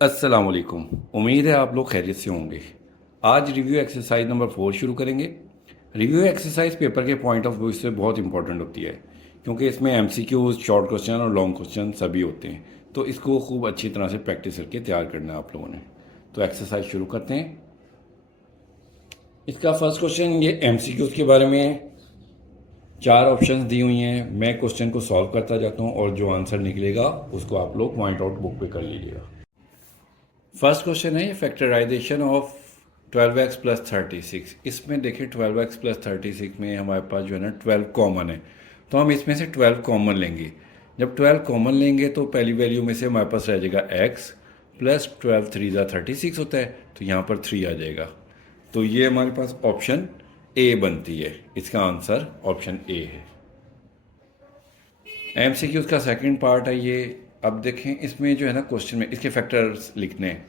अस्सलामुअलैकुम। उम्मीद है आप लोग खैरियत से होंगे। आज रिव्यू एक्सरसाइज नंबर 4 शुरू करेंगे। रिव्यू एक्सरसाइज पेपर के पॉइंट ऑफ व्यू से बहुत इंपॉर्टेंट होती है, क्योंकि इसमें एमसीक्यूज, शॉर्ट क्वेश्चन और लॉन्ग क्वेश्चन सभी होते हैं। तो इसको खूब अच्छी तरह से प्रैक्टिस करके तैयार करना है आप लोगों ने। तो एक्सरसाइज शुरू करते हैं। इसका फर्स्ट क्वेश्चन ये एमसीक्यूज के बारे में है। 4 ऑप्शंस दी हुई हैं। मैं क्वेश्चन को सॉल्व करता जाता हूँ और जो आंसर निकलेगा उसको आप लोग पॉइंट आउट बुक पे कर लीजिएगा। फर्स्ट क्वेश्चन है फैक्टराइजेशन ऑफ 12x प्लस 36। इसमें देखिए 12x प्लस 36 में हमारे पास जो है ना 12 कॉमन है, तो हम इसमें से 12 कॉमन लेंगे। जब 12 कॉमन लेंगे तो पहली वैल्यू में से हमारे पास रह जाएगा x प्लस 12 3 ज़ा 36 होता है, तो यहाँ पर 3 आ जाएगा। तो ये हमारे पास ऑप्शन ए बनती है। इसका आंसर ऑप्शन ए है। एमसीक्यूज का सेकंड पार्ट है ये। अब देखें इसमें जो है ना क्वेश्चन में इसके फैक्टर्स लिखने हैं।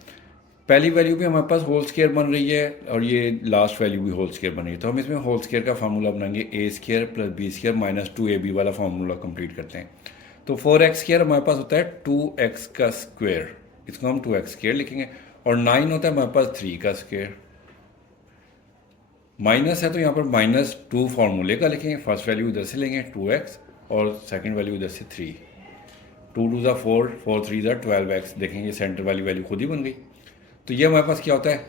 पहली वैल्यू भी हमारे पास होल स्केयर बन रही है और ये लास्ट वैल्यू भी होल स्केयर बन रही है, तो हम इसमें होल स्केयर का फार्मूला बनाएंगे। A square plus B square minus 2ab वाला फार्मूला कंप्लीट करते हैं। तो 4x स्केयर हमारे पास होता है 2x का स्क्वेयर, इसको हम 2x स्केयर लिखेंगे। और 9 होता है हमारे पास 3 का स्क्वेयर। माइनस है तो यहाँ पर -2 फार्मूले का लिखेंगे। फर्स्ट वैल्यू इधर से लेंगे 2x और सेकंड वैल्यू इधर से 3। 2 2 ज़ा 4, 4 3 ज़ा 12x। देखेंगे सेंटर वाली वैल्यू खुद ही बन गई। तो ये हमारे पास क्या होता है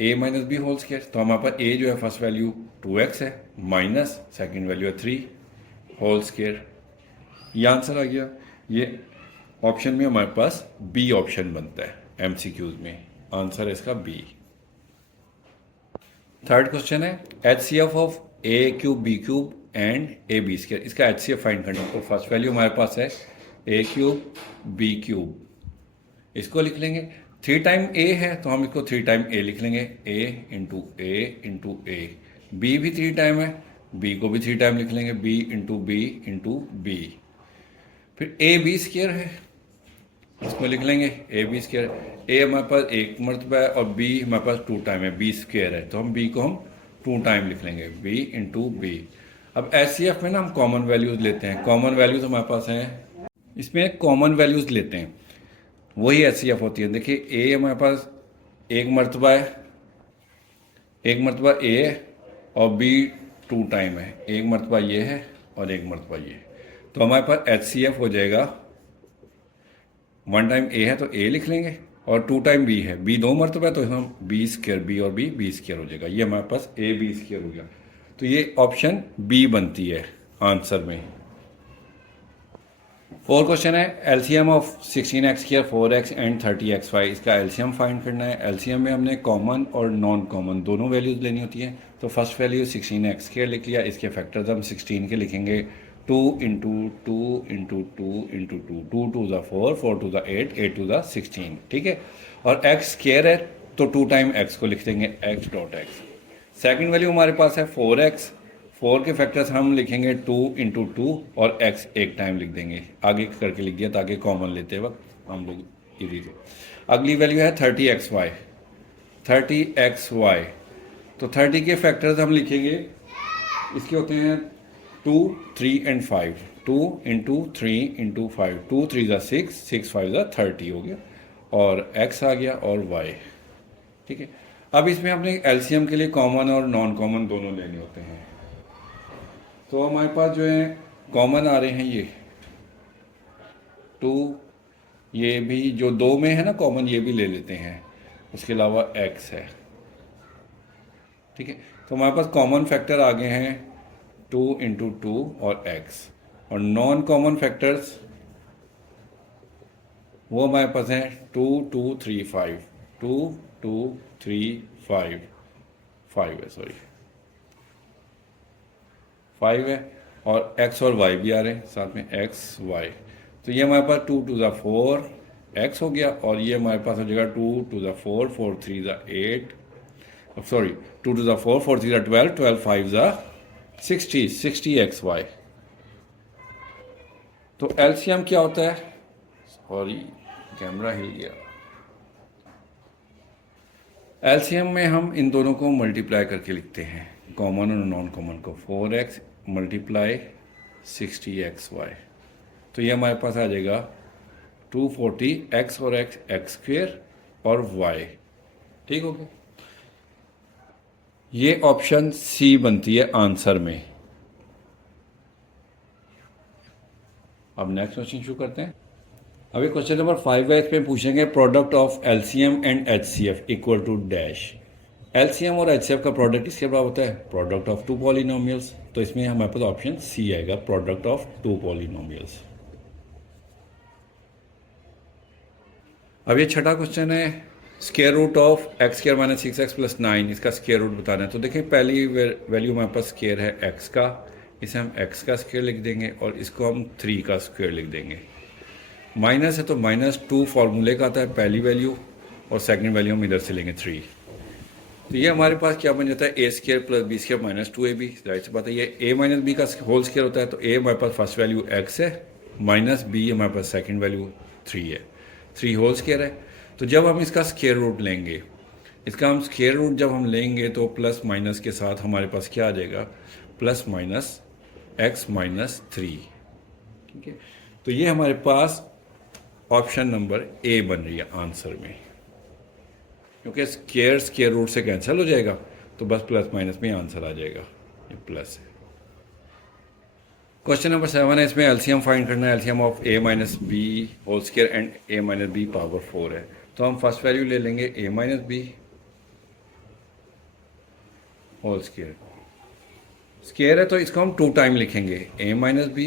a minus B whole square. तो हमारे पास a जो है फर्स्ट वैल्यू 2x है माइनस सेकंड वैल्यू है 3 होल स्केयर। ये आंसर आ गया। ये ऑप्शन में हमारे पास बी ऑप्शन बनता है। एमसीक्यूज में आंसर है इसका बी। थर्ड क्वेश्चन है HCF of a cube B cube and A B square. इसका HCF फाइंड करना है। तो फर्स्ट वैल्यू हमारे पास है a क्यूब बी क्यूब, इसको लिख लेंगे। 3 टाइम a है तो हम इसको 3 टाइम a लिख लेंगे। a into A into A. B भी 3 टाइम है, b को भी 3 टाइम लिख लेंगे। b into B into B. फिर ए बी स्केयर है, इसको लिख लेंगे ए बी स्केयर। ए हमारे पास एक मरतबा है और बी हमारे पास 2 टाइम है, बी स्केयर है, तो हम बी को हम 2 टाइम लिख लेंगे। B into B. अब HCF में ना हम कॉमन वैल्यूज लेते हैं। कॉमन वैल्यूज हमारे पास हैं, इसमें कॉमन वैल्यूज लेते हैं, वही HCF होती है। देखिए ए हमारे पास एक मरतबा है, एक मरतबा ए है और बी 2 टाइम है। एक मरतबा ये है और एक मरतबा ये है, तो हमारे पास HCF हो जाएगा 1 टाइम ए है तो ए लिख लेंगे और 2 टाइम बी है, बी 2 मरतबा है तो हम बी स्केयर, बी और बी स्केयर हो जाएगा। ये हमारे पास ए बी स्केयर हो गया। तो ये ऑप्शन बी बनती है आंसर में। फोर क्वेश्चन है LCM of 16x square 4x and 30xy। इसका एलसीएम फाइंड करना है। एलसीएम में हमने कॉमन और नॉन कॉमन दोनों वैल्यूज लेनी होती है। तो फर्स्ट वैल्यू 16x स्क्वायर लिख लिया। इसके फैक्टर्स हम 16 के लिखेंगे। 2 इंटू 2 इंटू 2 इंटू 2, 2 2 ज़ा 4, 4 2 ज़ा 8, 8 2 ज़ा 16। ठीक है। और x स्क्वायर है तो 2 टाइम x को लिख देंगे x dot x. Second value हमारे पास है 4x। 4 के फैक्टर्स हम लिखेंगे 2 इंटू 2 और x एक टाइम लिख देंगे, आगे करके लिख दिया ताकि कॉमन लेते वक्त हम लोग इजी से। अगली वैल्यू है 30xy। 30xy तो 30 के फैक्टर्स हम लिखेंगे, इसके होते हैं 2 3 एंड 5। 2 इंटू 3 इंटू 5, 2 3 ज़ा 6, 6 5 ज़ा 30 हो गया और x आ गया और y। ठीक है। अब इसमें अपने एलसीएम के लिए कॉमन और नॉन कॉमन दोनों लेने होते हैं। तो हमारे पास जो है कॉमन आ रहे हैं ये 2, ये भी जो 2 में है ना कॉमन, ये भी ले लेते हैं। उसके अलावा x है। ठीक है। तो हमारे पास कॉमन फैक्टर आ गए हैं 2 इंटू 2 और x। और नॉन कॉमन फैक्टर्स वो हमारे पास हैं 2 2 3 5, 2 2 3 5, 5 है, सॉरी 5 है। और x और y भी आ रहे हैं साथ में, x y। तो ये हमारे पास 2 2 ज़ा 4 x हो गया और ये हमारे पास हो जाएगा 2 2 ज़ा 4, 4 3 ज़ा 8, सॉरी 2 2 ज़ा 4, 4 3 ज़ा 12, 12 5 ज़ा 60, 60 xy। तो एलसीएम क्या होता है, सॉरी कैमरा हिल गया। एलसीएम में हम इन दोनों को मल्टीप्लाई करके लिखते हैं, कॉमन और नॉन कॉमन को। 4x मल्टीप्लाई 60xy, तो ये हमारे पास आ जाएगा 240 एक्स और एक्स एक्स स्क्वेयर और वाई। ठीक हो गया, ये ऑप्शन सी बनती है आंसर में। अब नेक्स्ट क्वेश्चन शुरू करते हैं। अभी क्वेश्चन नंबर 5 है, इसमें पूछेंगे product of LCM and HCF equal to dash. LCM और एचसीएफ का प्रोडक्ट किसके बराबर होता है? Product of two polynomials. तो इसमें हमारे पास ऑप्शन सी आएगा, प्रोडक्ट ऑफ टू पॉलिनोमियल्स। अब ये छठा क्वेश्चन है, square root of X square minus 6x plus 9, इसका स्क्वायर रूट बताना है। तो देखिए पहली वैल्यू हमारे पास स्क्वायर है x का, इसे हम x का स्क्वायर लिख देंगे और इसको हम 3 का स्क्वायर लिख देंगे। माइनस है तो -2 फॉर्मूले का आता है पहली वैल्यू, और सेकंड वैल्यू हम इधर से लेंगे 3। तो ये हमारे पास क्या बन जाता है, A square plus B square minus 2ab। Right से बात है, ये a माइनस बी का होल स्क्वायर होता है। तो a हमारे पास फर्स्ट वैल्यू x है, माइनस b हमारे पास सेकंड वैल्यू 3 है, 3 होल स्क्वायर है। तो जब हम इसका स्क्वायर रूट लेंगे, इसका हम स्क्वायर रूट जब हम लेंगे तो प्लस माइनस के साथ हमारे पास क्या आ जाएगा, प्लस माइनस x माइनस 3। ठीक है, तो ये हमारे पास ऑप्शन नंबर ए बन रही है आंसर में, क्योंकि स्क्वायर रूट से कैंसिल हो जाएगा, तो बस प्लस माइनस में आंसर आ जाएगा, ये प्लस है। क्वेश्चन नंबर 7 है, इसमें एलसीएम फाइंड करना है। LCM of a minus B whole square and a minus B power 4 है। तो हम फर्स्ट वैल्यू ले लेंगे a minus B whole square, square है तो इसको हम 2 टाइम लिखेंगे, a minus B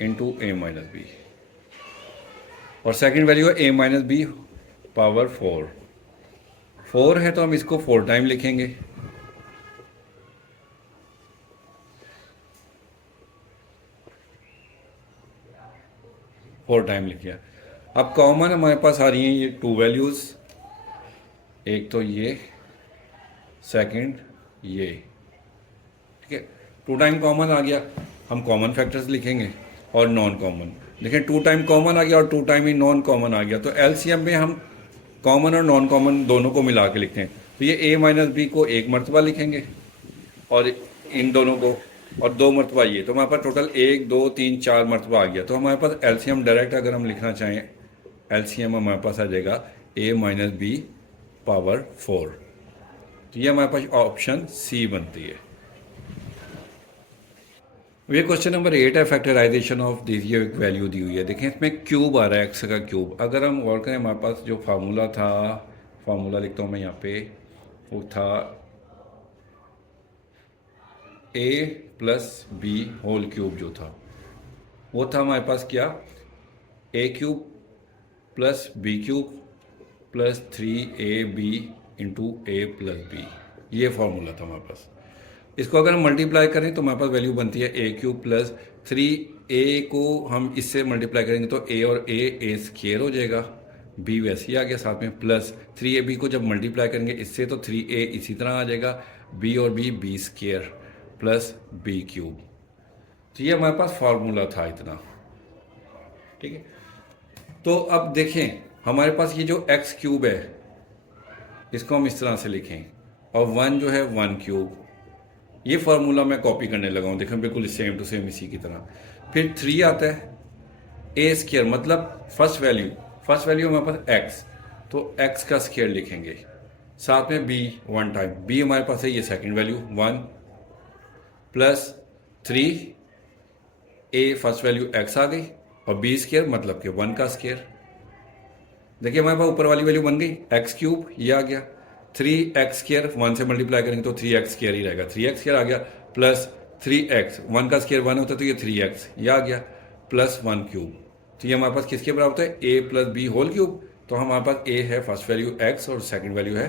into a minus B, और सेकंड वैल्यू है a माइनस बी पावर 4 है तो हम इसको 4 टाइम लिखेंगे, लिखिए। अब कॉमन हमारे पास आ रही हैं ये 2 वैल्यूज, एक तो ये, सेकंड ये। ठीक है, 2 टाइम कॉमन आ गया, हम कॉमन फैक्टर्स लिखेंगे और नॉन कॉमन। देखिए 2 टाइम कॉमन आ गया और 2 टाइम ही नॉन कॉमन आ गया, तो एलसीएम में हम कॉमन और नॉन कॉमन दोनों को मिला के लिखते हैं। तो ये a माइनस बी को 1 मरतबा लिखेंगे और इन दोनों को, और 2 मरतबा ये, तो हमारे पास टोटल 1 2 3 4 मरतबा आ गया। तो हमारे पास एलसीएम डायरेक्ट अगर हम लिखना चाहें, एलसीएम हमारे पास आ जाएगा a माइनस बी पावर 4। तो ये हमारे पास ऑप्शन सी बनती है। ये क्वेश्चन नंबर 8 है, फैक्टराइजेशन ऑफ दिस, ये एक वैल्यू दी हुई है। देखें इसमें क्यूब आ रहा है, एक्स का क्यूब। अगर हम गौर करें, हमारे पास जो फार्मूला था, फार्मूला लिखता हूँ मैं यहाँ पे, वो था a plus B whole cube, जो था वो था हमारे पास क्या, a cube plus B cube plus 3ab into a plus B, ये फार्मूला था हमारे पास। इसको अगर हम मल्टीप्लाई करें तो हमारे पास वैल्यू बनती है a क्यूब प्लस 3a को हम इससे मल्टीप्लाई करेंगे तो a और a स्क्वायर हो जाएगा, b वैसे ही आ गया साथ में, प्लस 3ab को जब मल्टीप्लाई करेंगे इससे तो 3a इसी तरह आ जाएगा, b और b square plus b cube. तो ये हमारे पास फार्मूला था इतना। ठीक है, तो अब देखें हमारे पास ये जो x क्यूब है इसको हम इस तरह से लिखें, और 1 जो है 1 क्यूब, ये फार्मूला मैं कॉपी करने लगा हूँ, देखें बिल्कुल सेम टू सेम इसी की तरह। फिर 3 आता है, a स्क्वायर मतलब फर्स्ट वैल्यू हमारे पास x, तो x का स्क्वायर लिखेंगे, साथ में b 1 टाइम, b हमारे पास है ये second value 1 plus 3a first value x आ गई, और b स्क्वायर मतलब कि 1 का स्क्वायर। देखिए हमारे पास ऊपर वाली वैल्यू बन गई x क्यूब, ये आ गया, 3x स्क्वायर 1 से मल्टीप्लाई करेंगे तो 3x स्क्वायर ही रहेगा, 3x स्क्वायर आ गया, प्लस 3x, 1 का स्क्वायर 1 होता है तो ये 3x, ये आ गया, प्लस 1 क्यूब। तो ये हमारे पास किसके बराबर होता है, a plus B whole cube. तो हमारे पास a है फर्स्ट वैल्यू x और सेकंड वैल्यू है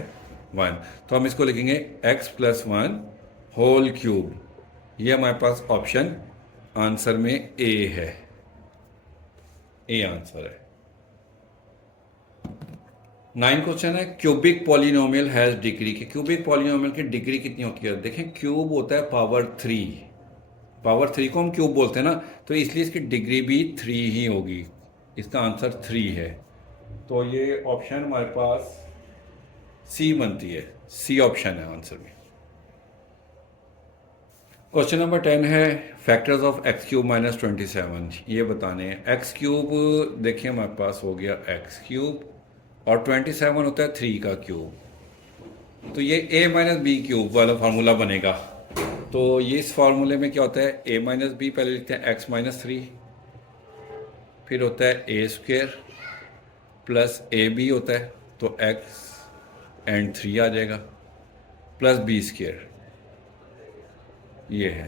1, तो हम इसको लिखेंगे x प्लस 1 होल क्यूब। ये हमारे पास ऑप्शन आंसर में a है, a आंसर है। 9 क्वेश्चन है, क्यूबिक पॉलिनोमियल हैज डिग्री, के क्यूबिक पॉलिनोमियल की डिग्री कितनी होती है। देखें क्यूब होता है पावर 3 को हम क्यूब बोलते हैं ना, तो इसलिए इसकी डिग्री भी 3 ही होगी, इसका आंसर 3 है। तो ये ऑप्शन हमारे पास सी बनती है, सी ऑप्शन है आंसर में। क्वेश्चन नंबर 10 है factors of x cube minus 27। ये बताने हैं एक्स क्यूब, देखिए हमारे पास हो गया एक्स क्यूब और 27 होता है 3 का क्यूब, तो ये ए माइनस बी क्यूब वाला फार्मूला बनेगा। तो ये इस फार्मूले में क्या होता है, ए माइनस बी पहले लिखते हैं एक्स माइनस 3, फिर होता है ए स्क्वेयर प्लस ए बी होता है, तो एक्स एंड 3 आ जाएगा प्लस बी स्क्वेयर, ये है।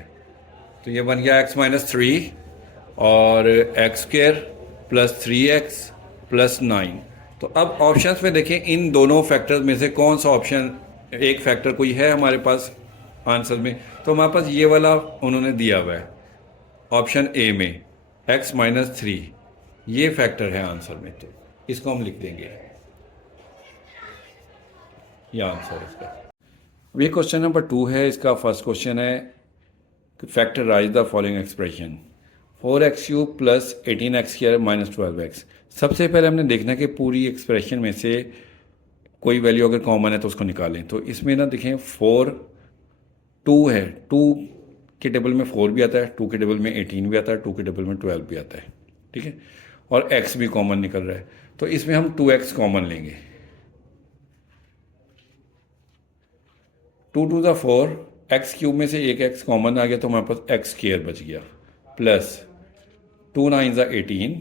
तो ये बन गया एक्स माइनस 3 और x square plus 3x plus 9। तो अब ऑप्शंस में देखें इन दोनों फैक्टर्स में से कौन सा ऑप्शन, एक फैक्टर कोई है हमारे पास आंसर में, तो हमारे पास ये वाला उन्होंने दिया हुआ है ऑप्शन ए में x माइनस 3, ये फैक्टर है आंसर में, तो इसको हम लिख देंगे, ये आंसर है इसका। ये क्वेश्चन नंबर 2 है, इसका फर्स्ट क्वेश्चन है factorise the following expression 4x cube plus 18x square minus 12x। सबसे पहले हमने देखना कि पूरी एक्सप्रेशन में से कोई वैल्यू अगर कॉमन है तो उसको निकालें। तो इसमें ना देखें 4 2 है, 2 के टेबल में 4 भी आता है, 2 के टेबल में 18 भी आता है, 2 के टेबल में 12 भी आता है, ठीक है, और x भी कॉमन निकल रहा है, तो इसमें हम 2x कॉमन लेंगे। 2 to the 4, एक्स क्यूब में से एक एक्स कॉमन आ गया तो हमारे पास एक्स स्क्वायर बच गया, प्लस 2 9 ज़ा 18,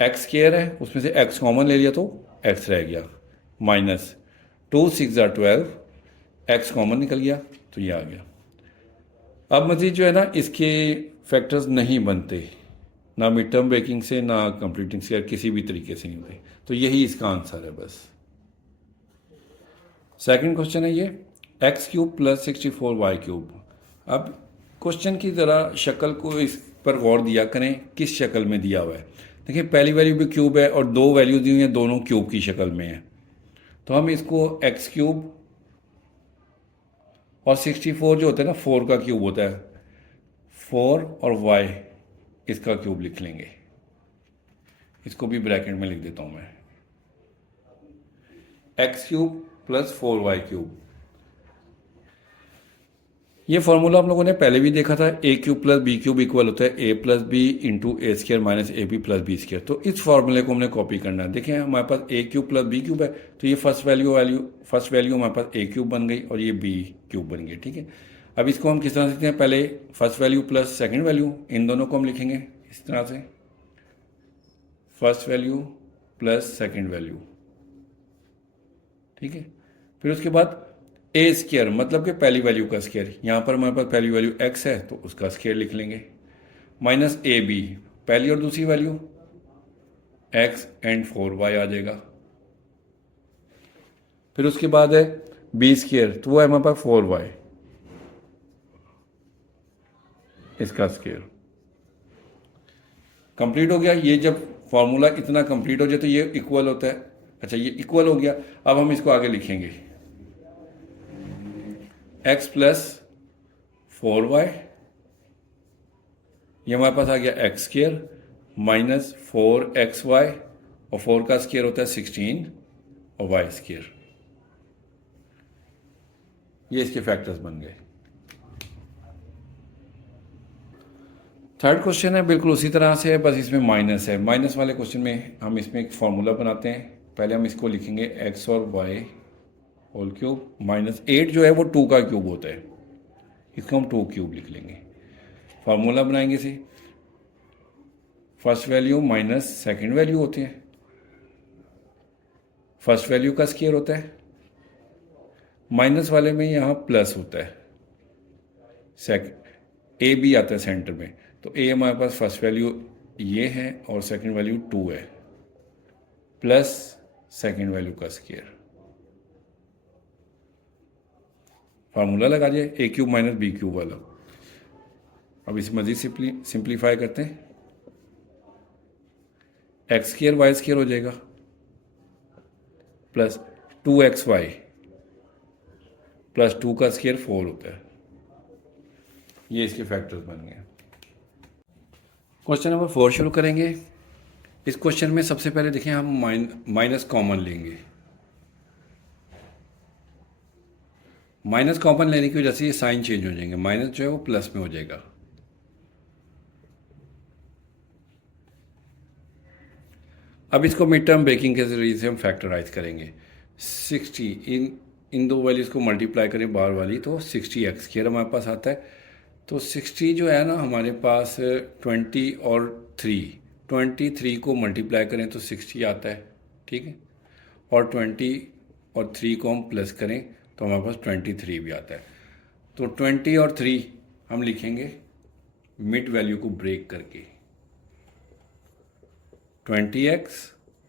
एक्स स्क्वायर है उसमें से एक्स कॉमन ले लिया तो एक्स रह गया, माइनस 2 6 ज़ा 12, एक्स कॉमन निकल गया तो ये आ गया। अब मज़ीद जो है ना इसके फैक्टर्स नहीं बनते, ना मिड टर्म ब्रेकिंग से ना कंप्लीटिंग से, किसी भी तरीके से नहीं होते, तो यही इसका आंसर है बस। सेकंड क्वेश्चन है ये x cube plus 64y cube. अब क्वेश्चन की ज़रा शक्ल को इस पर गौर दिया करें, किस शक्ल में दिया हुआ है। देखिए पहली वैल्यू भी क्यूब है और दो वैल्यू दी हुई हैं, दोनों क्यूब की शक्ल में है, तो हम इसको एक्स क्यूब और 64 जो होता है ना 4 का क्यूब होता है, 4 और y इसका क्यूब लिख लेंगे। इसको भी ब्रैकेट में लिख देता हूँ मैं, X cube plus 4y cube. ये फॉर्मूला हम लोगों ने पहले भी देखा था, A cube plus B cube equal होता है A plus B into A square minus A B plus B square. तो इस फॉर्मूले को हमने कॉपी करना है। देखें हमारे पास ए क्यूब प्लस बी क्यूब है, तो ये फर्स्ट वैल्यू हमारे पास ए क्यूब बन गई और ये बी क्यूब बन गई, ठीक है। अब इसको हम किस तरह से लिखते हैं, पहले first value plus second value, इन दोनों को हम लिखेंगे इस तरह से, first value plus second value, ठीक है। फिर उसके बाद ए स्क्वायर मतलब कि पहली वैल्यू का स्क्वायर, यहाँ पर हमारे पास पहली वैल्यू एक्स है तो उसका स्क्वायर लिख लेंगे, माइनस ए बी पहली और दूसरी वैल्यू एक्स एंड 4y आ जाएगा। फिर उसके बाद है बी स्क्वायर, तो वो है हमारे पास 4y, इसका स्क्वायर कंप्लीट हो गया। ये जब फॉर्मूला इतना कंप्लीट हो जाए तो ये इक्वल होता है, अच्छा ये इक्वल हो गया। अब हम इसको आगे लिखेंगे x प्लस 4y, ये हमारे पास आ गया एक्स स्क्वायर माइनस 4xy और 4 का स्क्वायर होता है 16 और y स्क्वायर, ये इसके फैक्टर्स बन गए। थर्ड क्वेश्चन है बिल्कुल उसी तरह से है, बस इसमें माइनस है। माइनस वाले क्वेश्चन में हम इसमें एक फॉर्मूला बनाते हैं, पहले हम इसको लिखेंगे x और y होल क्यूब माइनस 8 जो है वो 2 का क्यूब होता है, इसको हम 2 क्यूब लिख लेंगे। फार्मूला बनाएंगे इसे, first value minus second value होती है, फर्स्ट वैल्यू का स्क्वायर होता है, माइनस वाले में यहाँ प्लस होता है, सेकंड ए बी आता है सेंटर में, तो ए हमारे पास फर्स्ट वैल्यू ये है और सेकंड वैल्यू 2 है, प्लस सेकंड वैल्यू का स्क्वायर। फार्मूला लगा दिए ए क्यूब माइनस बी क्यूब वाला। अब इसे मजीद सिंप्लीफाई करते हैं, एक्स स्क्वायर वाई स्क्वायर हो जाएगा प्लस 2xy प्लस 2 का स्क्वायर 4 होता है, ये इसके फैक्टर्स बन गए। क्वेश्चन नंबर 4 शुरू करेंगे। इस क्वेश्चन में सबसे पहले देखें हम माइनस कॉमन लेंगे, माइनस कॉमन लेने की वजह से ये साइन चेंज हो जाएंगे, माइनस जो है वो प्लस में हो जाएगा। अब इसको मिड टर्म ब्रेकिंग के जरिए से हम फैक्टराइज करेंगे। 60 इन दो वैल्यूज़ को मल्टीप्लाई करें बाहर वाली तो 60x² हमारे पास आता है। तो 60 जो है ना हमारे पास 20 और 23 को मल्टीप्लाई करें तो 60 आता है, ठीक है। और 20 और 3 को हम प्लस करें तो हमारे पास 23 भी आता है। तो 20 और 3 हम लिखेंगे मिड वैल्यू को ब्रेक करके, 20x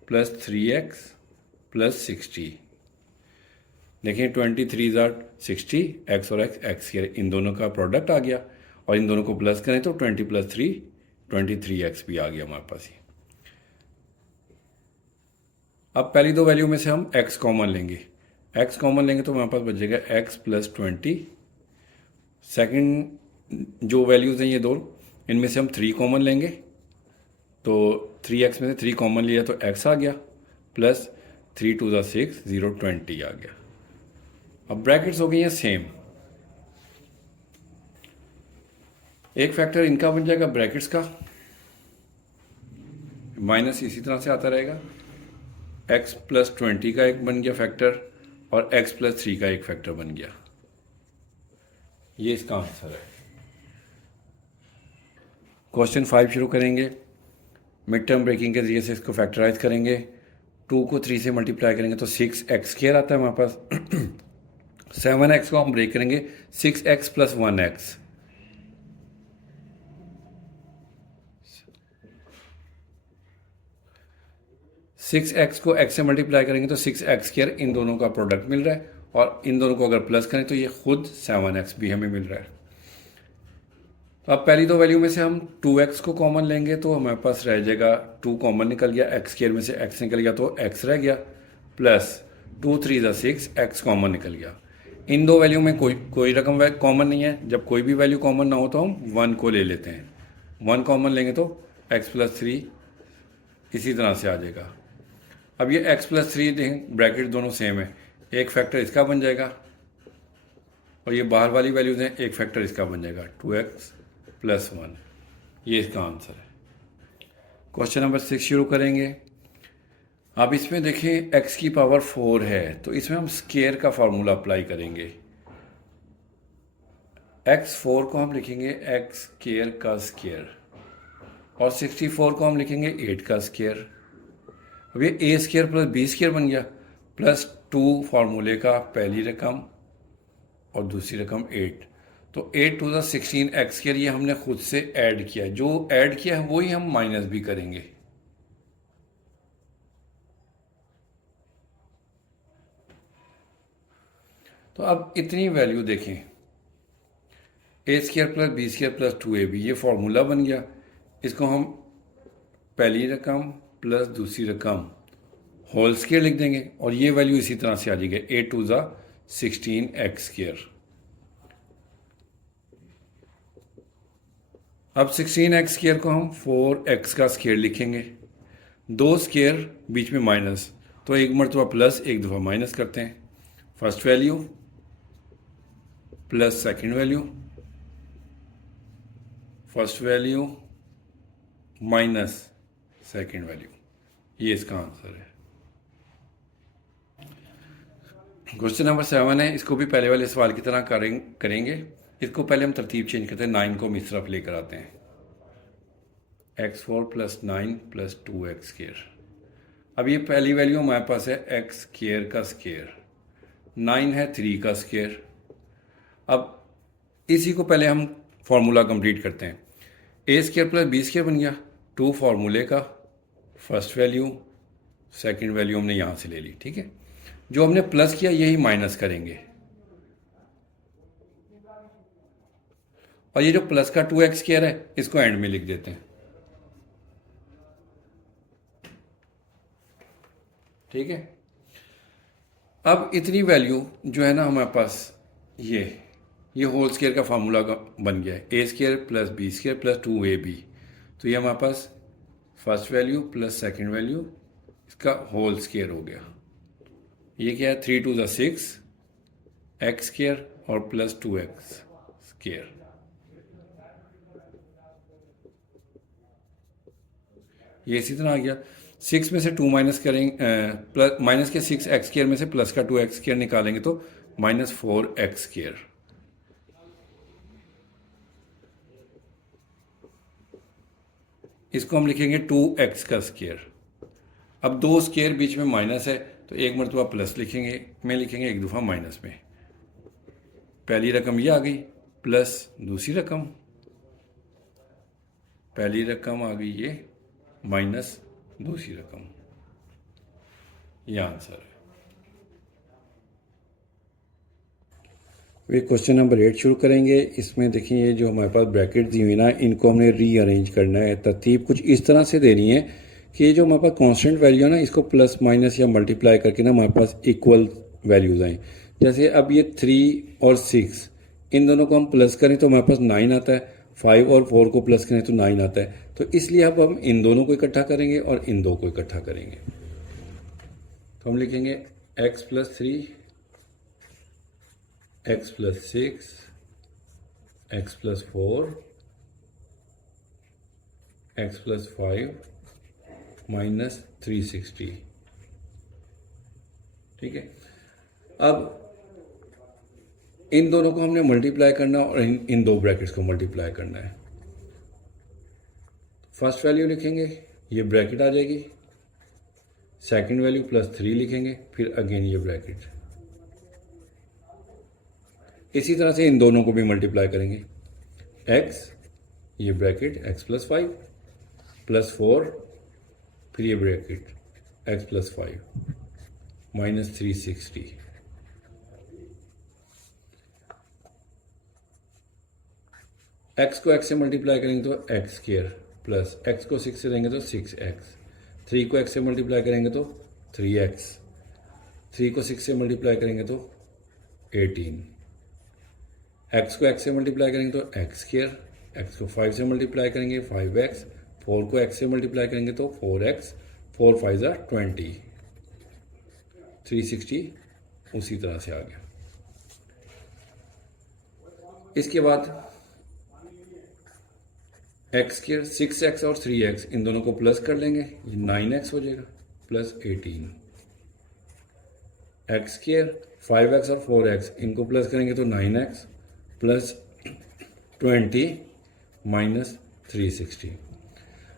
प्लस 3x प्लस 60। देखिए 23 ज़ार 60, x और x इन दोनों का प्रोडक्ट आ गया और इन दोनों को प्लस करें तो 20 प्लस 3 23x भी आ गया हमारे पास। ये अब पहली दो वैल्यू में से हम x कॉमन लेंगे, x कॉमन लेंगे तो हमारे पास बचेगा x प्लस 20। सेकंड जो वैल्यूज़ हैं ये दो, इनमें से हम 3 कॉमन लेंगे तो 3x में से 3 कॉमन लिया तो x आ गया, प्लस 3 2 ज़ा 6 0 20 आ गया। अब ब्रैकेट्स हो गई हैं सेम, एक फैक्टर इनका बन जाएगा ब्रैकेट्स का, माइनस इसी तरह से आता रहेगा, x प्लस 20 का एक बन गया फैक्टर और x प्लस 3 का एक फैक्टर बन गया। ये इसका आंसर है। क्वेश्चन 5 शुरू करेंगे। मिड टर्म ब्रेकिंग के जरिए से इसको फैक्टराइज करेंगे। 2 को 3 से मल्टीप्लाई करेंगे तो 6x² आता है हमारे पास। 7x को हम ब्रेक करेंगे, 6x plus 1x, six x को x से मल्टीप्लाई करेंगे तो 6x² इन दोनों का प्रोडक्ट मिल रहा है और इन दोनों को अगर प्लस करें तो ये खुद 7x भी हमें मिल रहा है। तो अब पहली दो वैल्यू में से हम 2x को कॉमन लेंगे तो हमारे पास रह जाएगा 2 कॉमन निकल गया, x² में से x निकल गया तो x रह गया, प्लस 2 3 ज़ा 6 x कॉमन निकल गया। इन दो वैल्यू में कोई रकम कॉमन नहीं है, जब कोई भी वैल्यू कॉमन ना हो तो हम 1 को ले लेते हैं, 1 कॉमन लेंगे तो x प्लस 3 इसी तरह से आ जाएगा। अब ये x प्लस 3 देखें ब्रैकेट दोनों सेम है, एक फैक्टर इसका बन जाएगा और ये बाहर वाली वैल्यूज हैं, एक फैक्टर इसका बन जाएगा 2x प्लस 1। ये इसका आंसर है। क्वेश्चन नंबर 6 शुरू करेंगे। अब इसमें देखिए x की पावर 4 है तो इसमें हम स्केयर का फार्मूला अप्लाई करेंगे। x4 को हम लिखेंगे x स्केयर का स्केयर और 64 को हम लिखेंगे 8 का स्केयर। अब ये a² प्लस b² बन गया, प्लस 2 फार्मूले का पहली रकम और दूसरी रकम 8, तो 8 2 ज़ा 16 x² ये हमने खुद से ऐड किया, जो ऐड किया है वही हम माइनस भी करेंगे। तो अब इतनी वैल्यू देखें, a² plus b² plus 2ab ये फार्मूला बन गया, इसको हम पहली रकम प्लस दूसरी रकम होल स्केयर लिख देंगे और ये वैल्यू इसी तरह से आ जाएगी 8 2 ज़ा 16 x²। अब 16x² को हम 4x का स्केयर लिखेंगे, दो स्केयर बीच में माइनस तो एक मरतबा प्लस एक दफ़ा माइनस करते हैं, first value plus second value, first value minus second value, ये इसका आंसर है। क्वेश्चन नंबर 7 है, इसको भी पहले वाले सवाल की तरह करेंगे। इसको पहले हम तरतीब चेंज करते हैं, 9 को हम इस तरफ लेकर आते हैं, x4 प्लस 9 प्लस 2x²। अब ये पहली वैल्यू हमारे पास है x² का स्केयर, 9 है 3 का स्केयर। अब इसी को पहले हम फार्मूला कंप्लीट करते हैं, a² प्लस b² बन गया, 2 फार्मूले का फर्स्ट वैल्यू सेकंड वैल्यू हमने यहाँ से ले ली, ठीक है। जो हमने प्लस किया यही माइनस करेंगे और ये जो प्लस का 2x² है इसको एंड में लिख देते हैं, ठीक है। अब इतनी वैल्यू जो है ना हमारे पास ये होल स्केयर का फार्मूला बन गया है, a² plus b² plus 2ab, तो ये हमारे पास first value plus second value इसका होल स्केयर हो गया। ये क्या है 3 2 ज़ा 6 एक्स स्क्वायर और प्लस 2x स्क्वायर। ये इसी तरह आ गया। 6 में से 2 माइनस करेंगे, प्लस माइनस के 6x स्क्वायर में से प्लस का 2x स्क्वायर निकालेंगे तो -4x स्क्वायर। इसको हम लिखेंगे 2x का स्क्वायर। अब दो स्क्वायर बीच में माइनस है तो एक मरतबा प्लस लिखेंगे में लिखेंगे, एक दफ़ा माइनस में। पहली रकम ये आ गई प्लस दूसरी रकम, पहली रकम आ गई ये माइनस दूसरी रकम। ये आंसर है। वे क्वेश्चन नंबर 8 शुरू करेंगे। इसमें देखिए ये जो हमारे पास ब्रैकेट दी हुई ना, इनको हमने रीअरेंज करना है। तरतीब कुछ इस तरह से देनी है कि ये जो हमारे पास कांस्टेंट वैल्यू है ना, इसको प्लस माइनस या मल्टीप्लाई करके ना हमारे पास इक्वल वैल्यूज आए। जैसे अब ये 3 और 6, इन दोनों को हम प्लस करें तो हमारे पास 9 आता है। 5 और 4 को प्लस करें तो 9 आता है। तो इसलिए अब हम इन दोनों को इकट्ठा करेंगे और इन दो को इकट्ठा करेंगे। तो हम लिखेंगे x + 3, x + 6, x + 4, x + 5 -360। ठीक है। अब इन दोनों को हमने मल्टीप्लाई करना और इन दो ब्रैकेट्स को मल्टीप्लाई करना है। फर्स्ट वैल्यू लिखेंगे, ये ब्रैकेट आ जाएगी। सेकंड वैल्यू +3 लिखेंगे, फिर अगेन ये ब्रैकेट। इसी तरह से इन दोनों को भी मल्टीप्लाई करेंगे। x, ये ब्रैकेट x + 5 +4, फिर ये ब्रैकेट x + 5 -360। x को x से मल्टीप्लाई करेंगे तो x² प्लस x को 6 से देंगे तो 6x। 3 को x से मल्टीप्लाई करेंगे तो 3x। 3 को 6 से मल्टीप्लाई करेंगे तो 18। x को x से मल्टीप्लाई करेंगे तो x²। x को 5 से मल्टीप्लाई करेंगे 5x। 4 को x से मल्टीप्लाई करेंगे तो 4x। 4 5 20। 360 उसी तरह से आ गया। इसके बाद x², 6x और 3x, इन दोनों को प्लस कर लेंगे, ये 9x हो जाएगा प्लस 18। x², 5x और 4x, इनको प्लस करेंगे तो 9x प्लस 20 -360।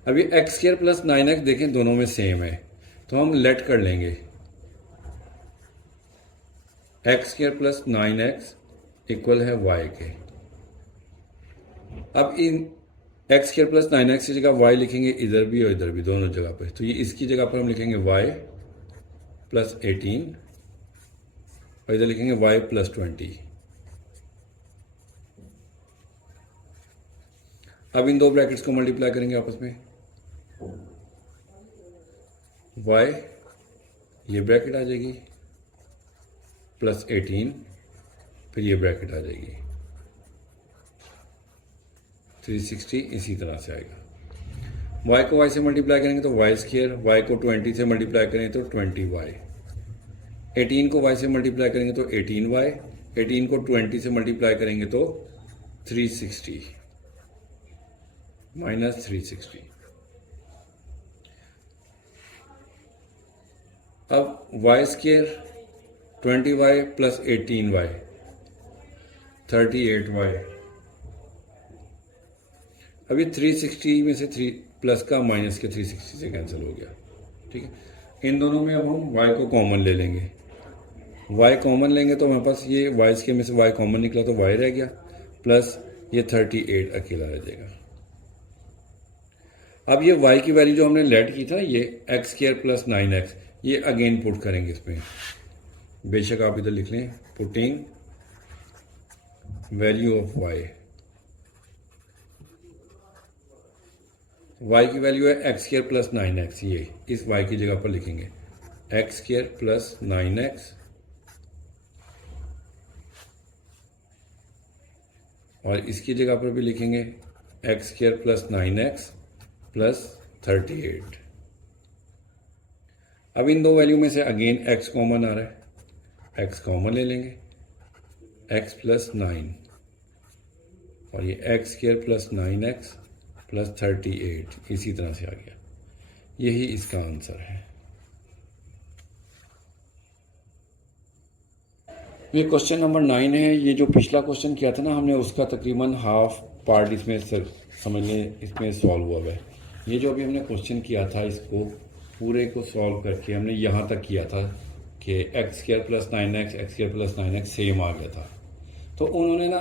अब ये x² प्लस 9x देखें दोनों में सेम है तो हम लेट कर लेंगे। x² प्लस 9x इक्वल है y के। अब इन x² प्लस 9x की जगह y लिखेंगे, इधर भी और इधर भी दोनों जगह पे। तो ये इसकी जगह पर हम लिखेंगे y प्लस 18 और इधर लिखेंगे y प्लस 20। अब इन दो ब्रैकेट्स को मल्टीप्लाई करेंगे आपस में। y, ये ब्रैकेट आ जाएगी प्लस 18, फिर ये ब्रैकेट आ जाएगी 360। इसी तरह से आएगा। y को y से मल्टीप्लाई करेंगे तो y², y को 20 से मल्टीप्लाई करेंगे तो 20y। 18 को y से मल्टीप्लाई करेंगे तो 18y। 18 को 20 से मल्टीप्लाई करेंगे तो 360 -360। अब y² 20y plus 18y 38y। अभी 360 में से 3 प्लस का माइनस के 360 से कैंसिल हो गया। ठीक है। इन दोनों में अब हम y को कॉमन ले लेंगे। y कॉमन लेंगे तो हमारे पास ये y² में से y कॉमन निकला तो y रह गया प्लस ये 38 अकेला रह जाएगा। अब ये y की वैल्यू जो हमने लेट की था, ये x² प्लस 9x, ये अगेन पुट करेंगे इसमें। बेशक आप इधर लिख लें, putting value of y। y की वैल्यू है x² प्लस 9x, ये इस y की जगह पर लिखेंगे x² प्लस 9x और इसकी जगह पर भी लिखेंगे x² प्लस 9x प्लस 38। अब इन दो वैल्यू में से अगेन x कॉमन आ रहा है, x कॉमन ले लेंगे। एक्स प्लस 9 और ये x square plus 9x plus 38 इसी तरह से आ गया। यही इसका आंसर है। ये क्वेश्चन नंबर 9 है। ये जो पिछला क्वेश्चन किया था ना हमने, उसका तकरीबन हाफ पार्ट इसमें समझ लें इसमें सॉल्व हुआ है। ये जो अभी हमने क्वेश्चन किया था, इसको पूरे को सॉल्व करके हमने यहाँ तक किया था कि X square plus 9x X square plus 9x same आ गया था। तो उन्होंने ना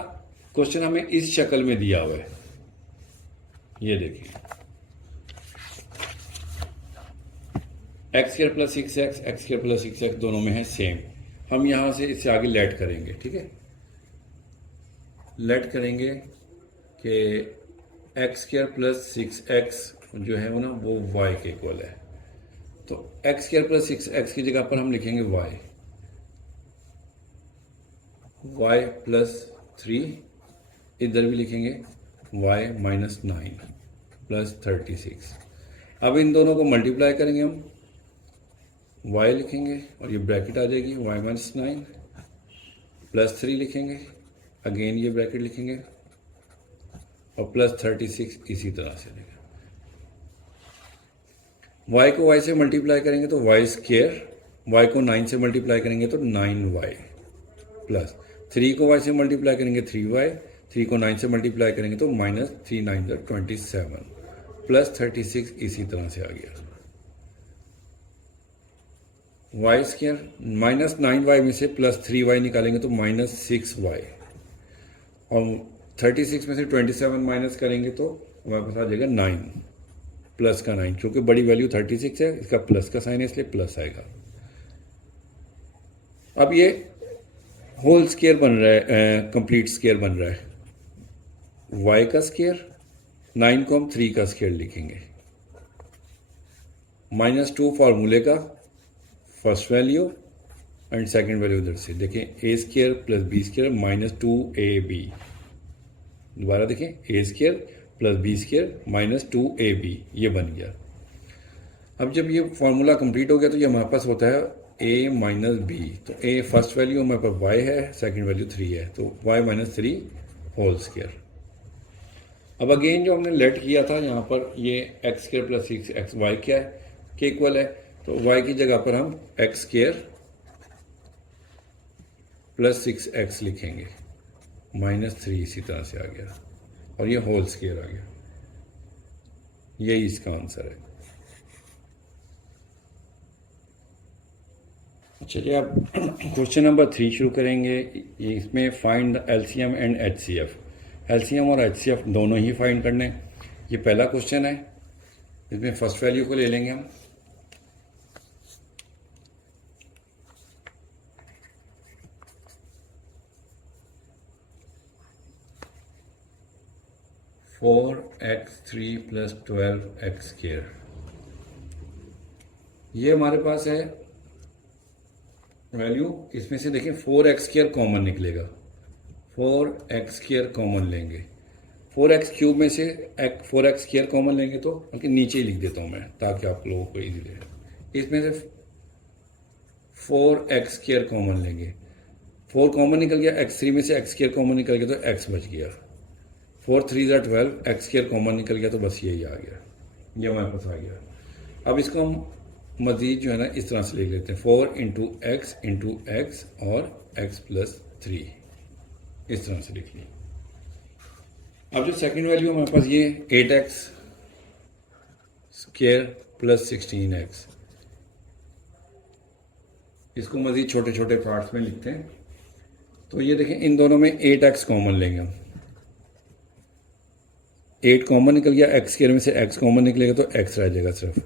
क्वेश्चन हमें इस शक्ल में दिया हुआ है, ये देखिए x square plus 6x x square plus 6x दोनों में है सेम। हम यहाँ से इससे आगे लेट करेंगे, ठीक है, लेट करेंगे कि एक्स स्क्वायर प्लस 6x जो है वो ना वो y के इक्वल है। तो एक्स स्क्वायर प्लस 6x की जगह पर हम लिखेंगे y प्लस 3, इधर भी लिखेंगे y माइनस 9 प्लस 36। अब इन दोनों को मल्टीप्लाई करेंगे हम, y लिखेंगे और ये ब्रैकेट आ जाएगी y माइनस 9 प्लस 3 लिखेंगे, अगेन ये ब्रैकेट लिखेंगे और प्लस 36 इसी तरह से लिखेंगे। y को y से मल्टीप्लाई करेंगे तो y स्क्वायर, y को 9 से मल्टीप्लाई करेंगे तो 9y प्लस 3 को y से मल्टीप्लाई करेंगे 3y, 3 को 9 से मल्टीप्लाई करेंगे तो माइनस 3 9 27 प्लस 36 इसी तरह से आ गया। y स्क्वायर माइनस 9y में से प्लस 3y निकालेंगे तो माइनस 6y और 36 में से 27 माइनस करेंगे तो हमारे पास आ जाएगा 9 प्लस का 9, क्योंकि बड़ी वैल्यू 36 है, इसका प्लस का साइन है इसलिए प्लस आएगा। अब ये होल स्क्वायर बन रहा है, कंप्लीट स्क्वायर बन रहा है। y का स्क्वायर, 9 को हम 3 का स्क्वायर लिखेंगे, -2 फार्मूले का first value and second value उधर से देखें, a square plus b square -2ab। दोबारा देखें, a square plus B square -2ab ये बन गया। अब जब ये फार्मूला कंप्लीट हो गया तो ये हमारे पास होता है a माइनस बी। तो a फर्स्ट वैल्यू हमारे पास y है, सेकंड वैल्यू 3 है, तो y माइनस 3 होल स्क्वायर। अब अगेन जो हमने लेट किया था यहाँ पर, ये x square plus 6x y क्या है के इक्वल है, तो y की जगह पर हम एक्स स्क्वायर प्लस 6x लिखेंगे, -3 इसी तरह से आ गया और ये होल स्क्वायर आ गया। यही इसका आंसर है। चलिए अब क्वेश्चन नंबर 3 शुरू करेंगे। ये इसमें find the LCM and HCF. LCM और एचसीएफ दोनों ही फाइंड करने। ये पहला क्वेश्चन है, इसमें फर्स्ट वैल्यू को ले लेंगे हम। Four x 3 plus 12x square, ये हमारे पास है वैल्यू। इसमें से देखिए 4x स्क्वायर कॉमन निकलेगा, 4x स्क्वायर कॉमन लेंगे, 4x क्यूब में से 4x स्क्वायर कॉमन लेंगे तो बल्कि नीचे ही लिख देता हूँ मैं ताकि आप लोगों को इजी रहे। इसमें से 4x स्क्वायर कॉमन लेंगे, 4 कॉमन निकल गया, x3 में से x स्क्वायर कॉमन निकल गया तो x बच गया, 4 3 12, x स्क्वायर कॉमन निकल गया तो बस यही आ गया, ये हमारे पास आ गया। अब इसको हम मजीद जो है ना इस तरह से लिख लेते हैं, 4 इंटू एक्स और x प्लस 3 इस तरह से लिख लिया। अब जो सेकंड वैल्यू हमारे पास ये 8x स्क्वायर प्लस 16x, इसको मजीद छोटे छोटे पार्ट्स में लिखते हैं। तो ये देखें इन दोनों में 8x कॉमन लेंगे हम, 8 कॉमन निकल गया, x स्क्वायर में से x कॉमन निकलेगा तो x रह जाएगा सिर्फ,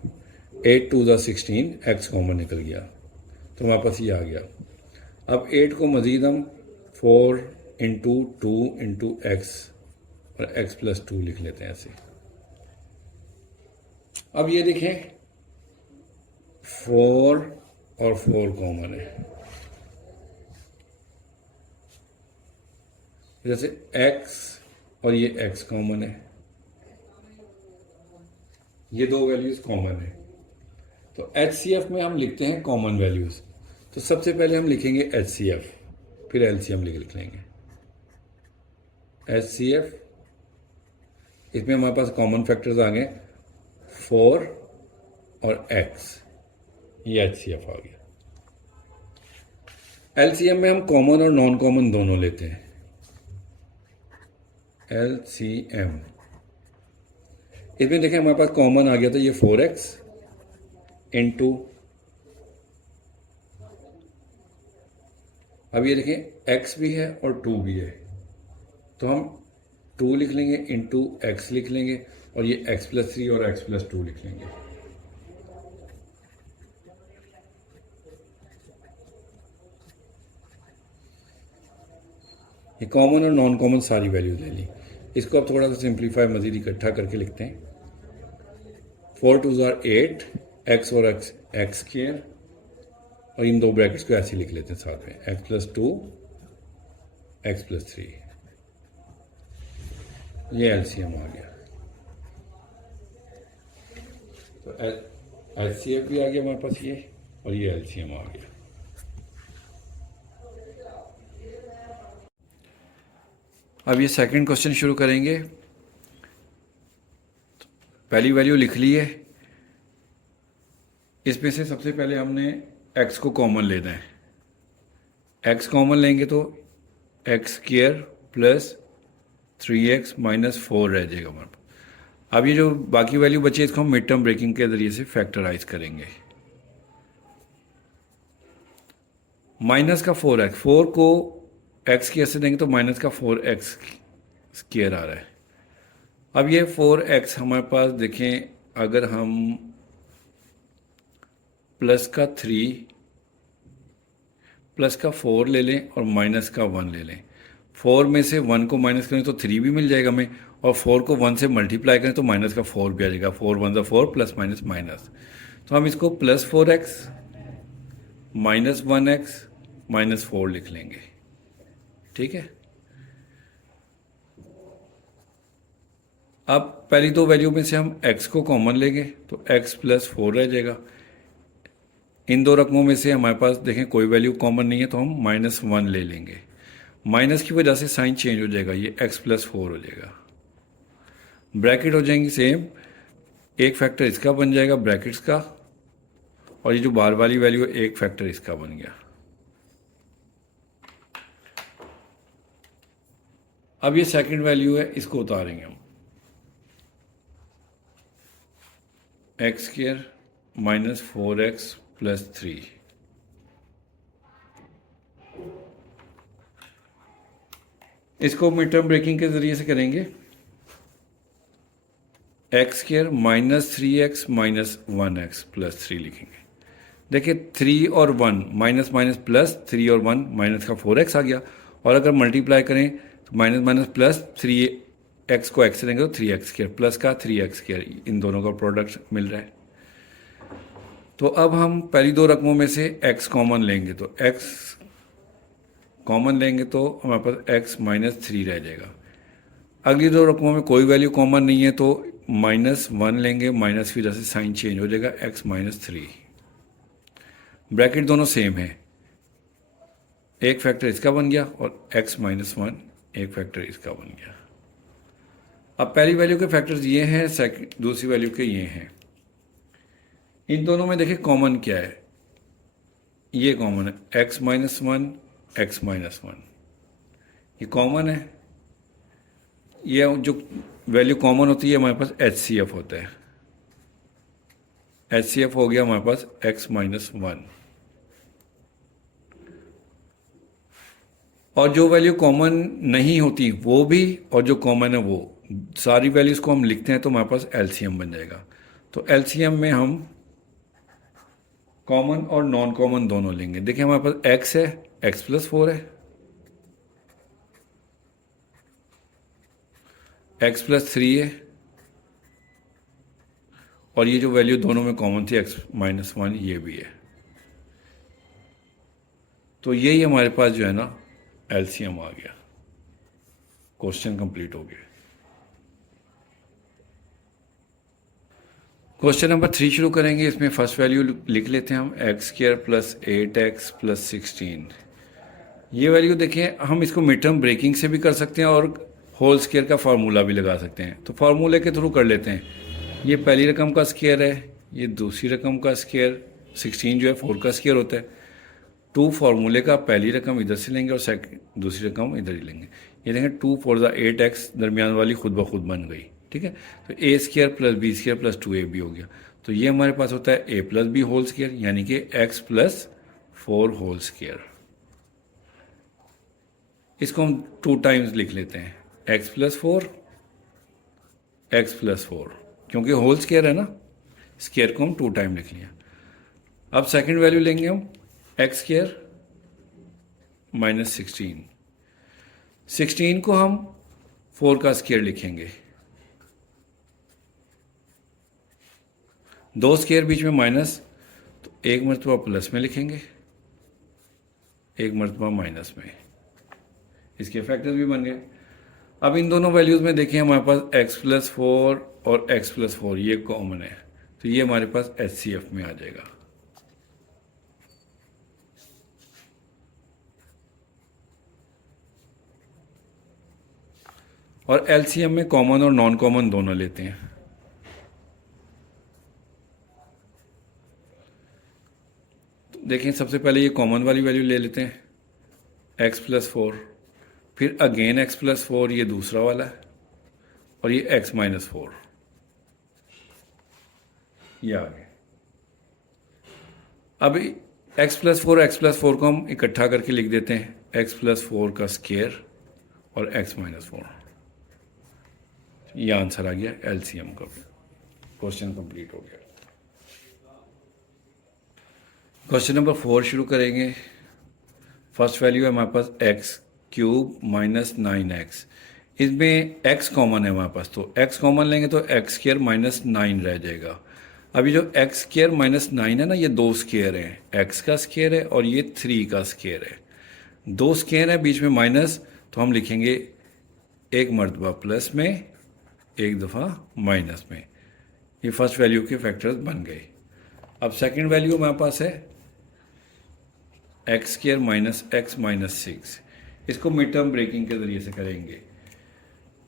8 2 16, x कॉमन निकल गया तो हमारे पास ये आ गया। अब 8 को मजीद हम 4 इंटू 2 इंटू एक्स और x प्लस 2 लिख लेते हैं ऐसे। अब ये देखें 4 और 4 कॉमन है, जैसे x और ये x कॉमन है, ये दो वैल्यूज कॉमन है। तो HCF में हम लिखते हैं कॉमन वैल्यूज। तो सबसे पहले हम लिखेंगे HCF, फिर LCM लिख लेंगे। HCF, इसमें हमारे पास कॉमन फैक्टर्स आ गए 4 और x, ये HCF आ गया। LCM में हम कॉमन और नॉन कॉमन दोनों लेते हैं। LCM, इसमें देखें हमारे पास कॉमन आ गया था ये 4x इंटू, अब ये देखें x भी है और 2 भी है, तो हम 2 लिख लेंगे इंटू x लिख लेंगे और ये x+3 और x+2 लिख लेंगे। ये कॉमन और नॉन कॉमन सारी वैल्यूज ले ली। इसको अब थोड़ा सा सिंप्लीफाई मजीद इकट्ठा करके लिखते हैं। 4 2 8, x और x स्क्वायर, और इन दो ब्रैकेट्स को ऐसे लिख लेते हैं साथ में, x+2 x+3, ये एलसीएम आ गया। तो HCF भी आ गया हमारे पास ये, और ये एलसीएम आ गया। अब ये सेकंड क्वेश्चन शुरू करेंगे। पहली वैल्यू लिख ली है, इसमें से सबसे पहले हमने x को कॉमन लेना है। x कॉमन लेंगे तो x square plus 3x minus 4 रह जाएगा हमारे पास। अब ये जो बाकी वैल्यू बची है इसको हम मिड टर्म ब्रेकिंग के जरिए से फैक्टराइज करेंगे। माइनस का 4x, 4 को x की ऐसे देंगे तो माइनस का 4x स्क्वायर आ रहा है। अब ये 4x हमारे पास देखें, अगर हम प्लस का 3 प्लस का 4 ले लें और माइनस का 1 ले लें, 4 में से 1 को माइनस करें तो 3 भी मिल जाएगा हमें, और 4 को 1 से मल्टीप्लाई करें तो माइनस का 4 भी आ जाएगा। 4 1 4 प्लस माइनस माइनस, तो हम इसको plus 4x minus 1x minus 4 लिख लेंगे। ठीक है। अब पहली दो वैल्यू में से हम x को कॉमन लेंगे तो x+4 रह जाएगा। इन दो रकमों में से हमारे पास देखें कोई वैल्यू कॉमन नहीं है तो हम -1 ले लेंगे। माइनस की वजह से साइन चेंज हो जाएगा, ये x+4 हो जाएगा। ब्रैकेट हो जाएंगी सेम, एक फैक्टर इसका बन जाएगा ब्रैकेट्स का, और ये जो बाहर वाली वैल्यू है एक फैक्टर इसका बन गया। अब ये सेकंड वैल्यू है, इसको उतारेंगे हम, x square minus 4x plus 3, इसको मिड टर्म ब्रेकिंग के जरिए से करेंगे। x square minus 3x minus 1x plus 3 लिखेंगे। देखिए 3 और 1 माइनस माइनस प्लस, 3 और 1 माइनस का 4x आ गया, और अगर मल्टीप्लाई करें तो माइनस माइनस प्लस, 3x को x से देंगे तो 3x स्क्वायर प्लस का 3x स्क्वायर, इन दोनों का प्रोडक्ट मिल रहा है। तो अब हम पहली दो रकमों में से x कॉमन लेंगे, तो x कॉमन लेंगे तो हमारे पास x माइनस 3 रह जाएगा। अगली दो रकमों में कोई वैल्यू कॉमन नहीं है तो -1 लेंगे, माइनस की वजह से साइन चेंज हो जाएगा, x माइनस 3। ब्रैकेट दोनों सेम है, एक फैक्टर इसका बन गया और x माइनस 1 एक फैक्टर इसका बन गया। अब पहली वैल्यू के फैक्टर्स ये हैं, दूसरी वैल्यू के ये हैं। इन दोनों में देखिए कॉमन क्या है, ये कॉमन है x माइनस 1 x माइनस 1, ये कॉमन है। ये जो वैल्यू कॉमन होती है हमारे पास HCF होता है। HCF हो गया हमारे पास x माइनस 1, और जो वैल्यू कॉमन नहीं होती वो भी, और जो कॉमन है वो, सारी वैल्यूज को हम लिखते हैं तो हमारे पास LCM बन जाएगा। तो LCM में हम कॉमन और नॉन कॉमन दोनों लेंगे। देखिए हमारे पास x है, x+4 है, x+3 है, और ये जो वैल्यू दोनों में कॉमन थी x माइनस 1 ये भी है। तो यही हमारे पास जो है ना LCM आ गया। क्वेश्चन कंप्लीट हो गया। क्वेश्चन नंबर 3 शुरू करेंगे। इसमें फर्स्ट वैल्यू लिख लेते हैं हम, x square plus 8x plus 16। ये वैल्यू देखें, हम इसको मिड टर्म ब्रेकिंग से भी कर सकते हैं और होल स्क्वायर का फार्मूला भी लगा सकते हैं। तो फार्मूले के थ्रू कर लेते हैं। ये पहली रकम का स्क्वायर है, ये दूसरी रकम का स्क्वायर, 16 जो है 4 का स्क्वायर होता है। 2 फार्मूले का पहली रकम इधर से लेंगे और दूसरी रकम इधर ही लेंगे। ये देखें 2 4 ज़ा 8x, दरमियान वाली खुद ब खुद बन गई। ठीक है, तो A square plus B square plus 2ab हो गया। तो ये हमारे पास होता है a plus B whole square, यानी कि x प्लस 4 होल स्क्वायर। इसको हम 2 टाइम्स लिख लेते हैं, x प्लस 4, x प्लस 4, क्योंकि होल स्क्वायर है ना, स्क्वायर को हम 2 टाइम लिख लिया। अब सेकंड वैल्यू लेंगे हम एक्स स्क्वायर माइनस 16 को हम 4 का स्क्वायर लिखेंगे। 2 स्क्वायर बीच में माइनस, तो एक मरतबा प्लस में लिखेंगे, एक मरतबा माइनस में। इसके फैक्टर्स भी बन गए। अब इन दोनों वैल्यूज़ में देखिए हमारे पास x प्लस 4 और x प्लस 4 ये कॉमन है, तो ये हमारे पास HCF में आ जाएगा। और LCM में कॉमन और नॉन कॉमन दोनों लेते हैं। तो देखें सबसे पहले ये कॉमन वाली वैल्यू ले लेते हैं, x प्लस 4, फिर अगेन x प्लस 4, ये दूसरा वाला है, और ये x माइनस 4, ये आ गया। अब x प्लस 4 को हम इकट्ठा करके लिख देते हैं, x प्लस 4 का स्क्वायर और x माइनस 4। ये आंसर आ गया LCM का। क्वेश्चन कंप्लीट हो गया। क्वेश्चन नंबर 4 शुरू करेंगे। फर्स्ट वैल्यू है हमारे पास x क्यूब माइनस 9x। इसमें x कॉमन है हमारे पास, तो x कॉमन लेंगे तो x स्क्वायर माइनस 9 रह जाएगा। अभी जो x स्क्वायर माइनस 9 है ना, ये 2 स्क्वायर हैं, x का स्क्वायर है और ये 3 का स्क्वायर है। 2 स्क्वायर है बीच में माइनस, तो हम लिखेंगे एक मरतबा प्लस में, एक दफ़ा माइनस में। ये फर्स्ट वैल्यू के फैक्टर्स बन गए। अब सेकंड वैल्यू हमारे पास है x square minus x minus 6। इसको मिड टर्म ब्रेकिंग के ज़रिए से करेंगे।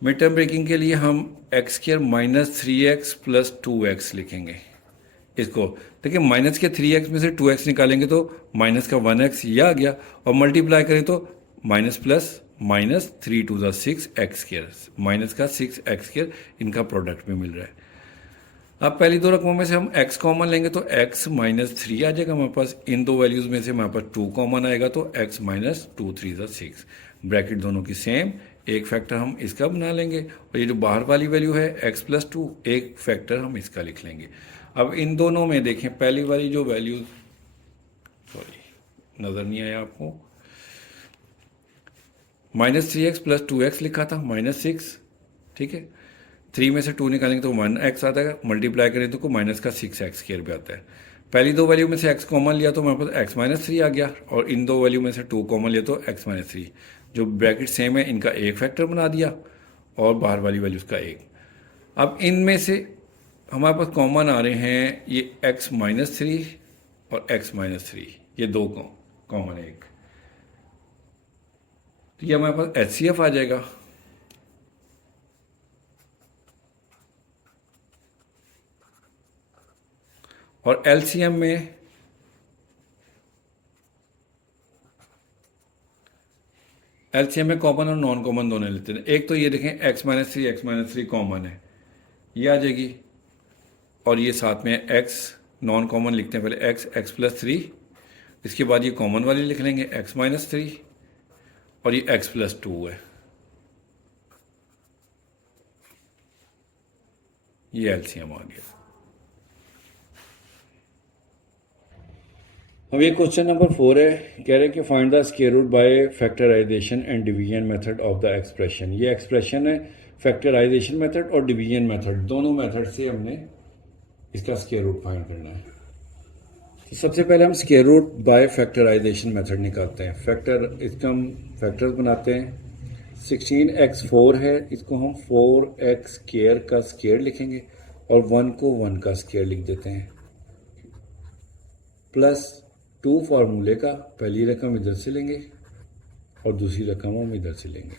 मिड टर्म ब्रेकिंग के लिए हम x square minus 3x plus 2x लिखेंगे। इसको देखिए, माइनस के 3x में से 2x निकालेंगे तो माइनस का 1x यह आ गया, और मल्टीप्लाई करें तो माइनस प्लस माइनस 3 2 ज़ा 6 एक्स स्क्वायर, माइनस का 6 एक्स स्क्वायर, इनका प्रोडक्ट में मिल रहा है। अब पहली दो रकमों में से हम x कॉमन लेंगे तो x माइनस 3 आ जाएगा हमारे पास। इन दो वैल्यूज़ में से हमारे पास 2 कॉमन आएगा तो x माइनस 2 3 ज़ा 6। ब्रैकेट दोनों की सेम, एक फैक्टर हम इसका बना लेंगे, और ये जो बाहर वाली वैल्यू है x प्लस 2, एक फैक्टर हम इसका लिख लेंगे। अब इन दोनों में देखें, पहली वाली जो वैल्यू, सॉरी नज़र नहीं आया आपको, माइनस 3x प्लस 2x लिखा था, माइनस 6। ठीक है, 3 में से 2 निकालेंगे तो 1x आता है, मल्टीप्लाई करें तो माइनस का 6x स्क्वायर भी आता है। पहली दो वैल्यू में से x कॉमन लिया तो हमारे पास x माइनस 3 आ गया, और इन दो वैल्यू में से 2 कॉमन लिया तो x माइनस 3। जो ब्रैकेट सेम है इनका एक फैक्टर बना दिया, और बाहर वाली वैल्यूज़ का एक। अब इनमें से हमारे पास कॉमन आ रहे हैं ये x माइनस 3 और x माइनस 3, ये दो कॉमन है एक, तो ये हमारे पास HCF आ जाएगा। और LCM में कॉमन और नॉन कॉमन दोनों लेते हैं। एक तो ये देखें x माइनस 3 कॉमन है, ये आ जाएगी, और ये साथ में x नॉन कॉमन लिखते हैं, पहले x प्लस 3, इसके बाद ये कॉमन वाली लिख लेंगे x माइनस 3, और ये x प्लस 2 है, ये LCM आ गया। अब ये क्वेश्चन नंबर 4 है, कह रहे हैं कि find the square root by factorisation and division method of the expression. ये एक्सप्रेशन है फैक्टराइजेशन मेथड और डिवीजन मेथड, दोनों मेथड से हमने इसका स्क्वायर रूट फाइंड करना है। तो सबसे पहले हम square root by factorisation method निकालते हैं। इसका हम फैक्टर्स बनाते हैं। 16x4 है, इसको हम 4x स्क्वायर का स्क्वायर लिखेंगे, और 1 को 1 का स्क्वायर लिख देते हैं, प्लस 2 फार्मूले का पहली रकम इधर से लेंगे और दूसरी रकम हम इधर से लेंगे।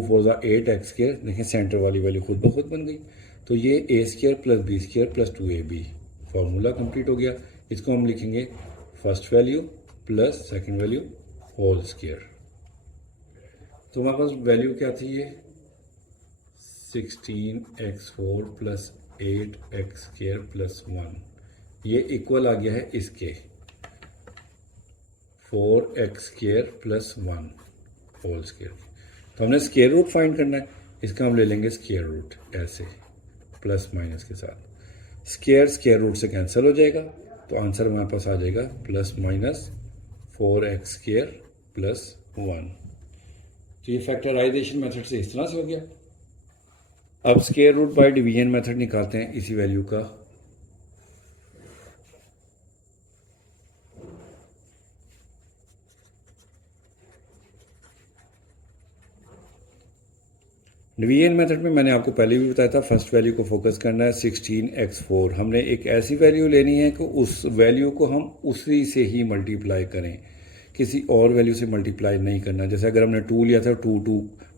4 ज़ा 8x स्क्र, देखें सेंटर वाली वैल्यू खुद ब खुद बन गई। तो ये A square plus B square plus 2ab formula complete हो गया। इसको हम लिखेंगे first value plus second value whole square. तो हमारे पास वैल्यू क्या थी, ये 16x4 plus 8x square plus 1, ये इक्वल आ गया है इसके 4x square plus 1 whole square. तो हमने स्क्वायर रूट फाइंड करना है, इसका हम ले लेंगे स्क्वायर रूट ऐसे प्लस माइनस के साथ। स्क्वायर रूट से कैंसिल हो जाएगा, तो आंसर हमारे पास आ जाएगा plus minus 4x square plus 1। तो ये फैक्टराइजेशन मेथड से इस तरह से हो गया। अब square root by division method निकालते हैं इसी वैल्यू का। डिवीजन मेथड में मैंने आपको पहले भी बताया था, फर्स्ट वैल्यू को फोकस करना है 16x4। हमने एक ऐसी वैल्यू लेनी है कि उस वैल्यू को हम उसी से ही मल्टीप्लाई करें, किसी और वैल्यू से मल्टीप्लाई नहीं करना। जैसे अगर हमने 2 लिया था,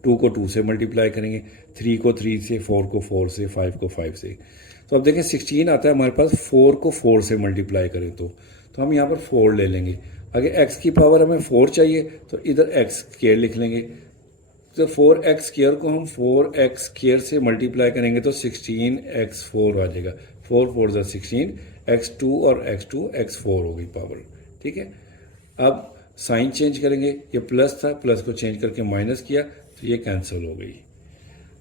2 को 2 से मल्टीप्लाई करेंगे, 3 को 3 से, 4 को 4 से, 5 को 5 से। तो अब देखें 16 आता है हमारे पास, 4 को 4 से मल्टीप्लाई करें तो हम यहाँ पर 4 ले लेंगे। अगर x की पावर हमें 4 चाहिए तो इधर x स्क्वायर लिख लेंगे। तो 4x स्क्वायर को हम 4x स्क्वायर से मल्टीप्लाई करेंगे तो 16x4 आ जाएगा। 4 4 ज़ा 16, x2 और x2 x4 हो गई पावर। ठीक है, अब साइन चेंज करेंगे, ये प्लस था, प्लस को चेंज करके माइनस किया तो ये कैंसिल हो गई।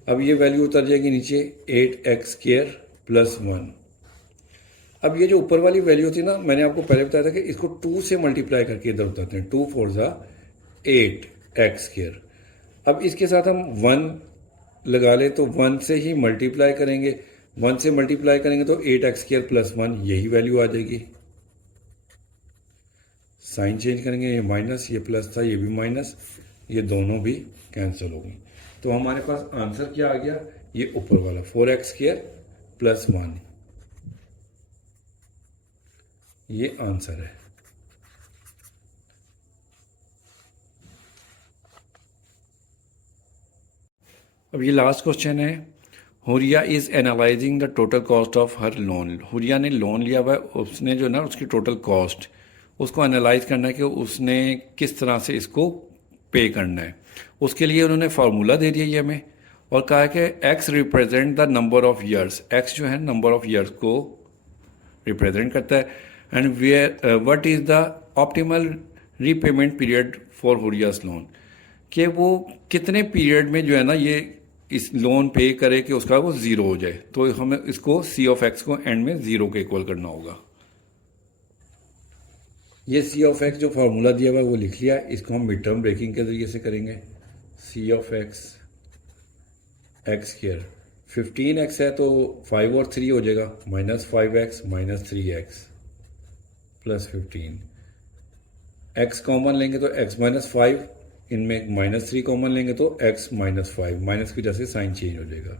अब ये वैल्यू उतर जाएगी नीचे 8x स्क्वायर प्लस 1। अब ये जो ऊपर वाली वैल्यू थी ना, मैंने आपको पहले बताया था कि इसको 2 से मल्टीप्लाई करके इधर उतारते हैं। 2 4 ज़ा 8x स्क्वायर। अब इसके साथ हम 1 लगा ले तो 1 से ही मल्टीप्लाई करेंगे, 1 से मल्टीप्लाई करेंगे तो 8x स्क्वायर प्लस 1 यही वैल्यू आ जाएगी। साइन चेंज करेंगे, ये माइनस, ये प्लस था, ये भी माइनस, ये दोनों भी कैंसिल हो गई। तो हमारे पास आंसर क्या आ गया, ये ऊपर वाला 4x स्क्वायर प्लस 1, ये आंसर है। अब ये लास्ट क्वेश्चन है, Huriya is analysing the total cost of her loan. Huriya ने लोन लिया हुआ है, उसने जो ना उसकी टोटल कॉस्ट उसको एनालाइज करना है कि उसने किस तरह से इसको पे करना है। उसके लिए उन्होंने फार्मूला दे दिया ये हमें और कहा है कि X represent the number of years. X जो है नंबर ऑफ ईयर्स को रिप्रेजेंट करता है। And where what is the optimal repayment period for हुरियास लोन, कि वो कितने पीरियड में जो है ना ये इस लोन पे करे कि उसका वो ज़ीरो हो जाए। तो हमें इसको सी ऑफ एक्स को एंड में ज़ीरो के इक्वल करना होगा। ये सी ऑफ एक्स जो फार्मूला दिया हुआ है वो लिख लिया, इसको हम मिड टर्म ब्रेकिंग के ज़रिए से करेंगे। C of X X square 15x है तो 5 और 3 हो जाएगा, minus 5x minus 3x plus 15। x common लेंगे तो x माइनस 5, इनमें माइनस 3 कॉमन लेंगे तो x माइनस 5, माइनस की वजह से साइन चेंज हो जाएगा।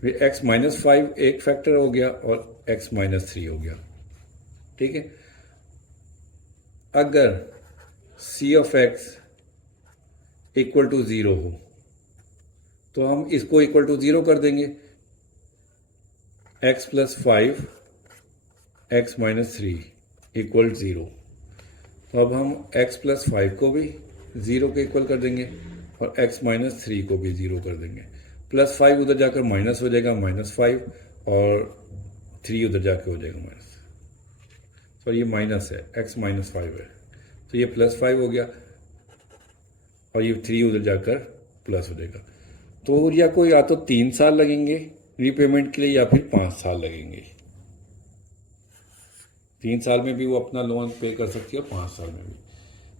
फिर x माइनस 5 एक फैक्टर हो गया और x माइनस 3 हो गया। ठीक है, अगर c of x equal to 0 हो तो हम इसको इक्वल टू 0 कर देंगे, x plus 5 x minus 3 equal 0। तो अब हम x प्लस 5 को भी 0 के इक्वल कर देंगे और x माइनस 3 को भी 0 कर देंगे। प्लस 5 उधर जाकर माइनस हो जाएगा, माइनस 5, और 3 उधर जाकर हो जाएगा माइनस। तो ये माइनस है, x माइनस 5 है तो ये प्लस 5 हो गया और ये 3 उधर जाकर प्लस हो जाएगा। तो या को या तो 3 साल लगेंगे रीपेमेंट के लिए या फिर 5 साल लगेंगे। 3 साल में भी वो अपना लोन पे कर सकती है, 5 साल में भी।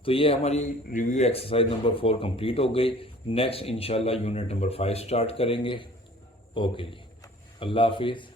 तो ये हमारी रिव्यू एक्सरसाइज नंबर 4 कंप्लीट हो गई। नेक्स्ट इंशाल्लाह यूनिट नंबर 5 स्टार्ट करेंगे। ओके जी, अल्लाह हाफिज़।